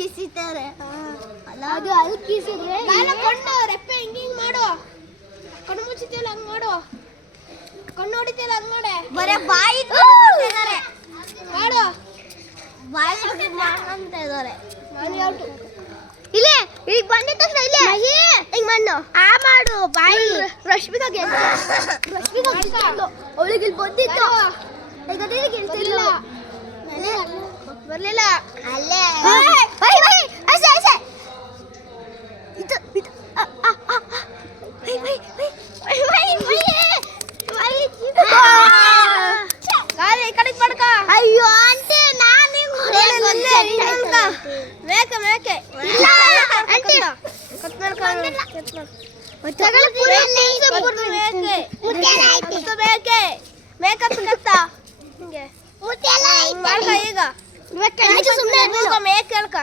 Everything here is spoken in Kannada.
ಕಿಸಿತಾರೆ ಅದು ಅಲ್ಲಿ ಕಿಸಿದ್ರೆ ಕೊಂಡು ರೆಪ್ಪೆ ಹಿಂಗಿಂಗ್ ಮಾಡು ಕಣ್ಣು ಮುಚ್ಚಿತಿಲ್ಲ ಹಂಗ್ ಮಾಡು ಕಣ್ಣು ಹೊಡಿತಿಲ್ಲ ಹಂಗ್ ಮಾಡೆ ಬರೇ ಬಾಯಿ ಮಾಡು ಬಾಯಿ ಅಂತ ಇದ್ದಾರೆ ಇಲ್ಲೇ ಈಗ ಬಂದಿದ ತಕ್ಷಣ ಇಲ್ಲೇ ಹಿಂಗ್ ಮಣ್ಣು ಆ ಮಾಡು ಬಾಯಿ ರಶ್ಮಿಕಾ ಅವಳಿಗೆ ಇಲ್ಲಿ ಬಂದಿತ್ತು ಈಗ ಗೆಲ್ತಿಲ್ಲ ಬರ್ಲಿಲ್ಲ ಅಲ್ಲೇ ಅಯ್ಯೋ ಅಂತೆ ನಾನು ಮೇಕೆ ಮೇಕೆ ಮೇಕಪ್ ಈಗ ಮೇಕೆ ಹೇಳ್ಕ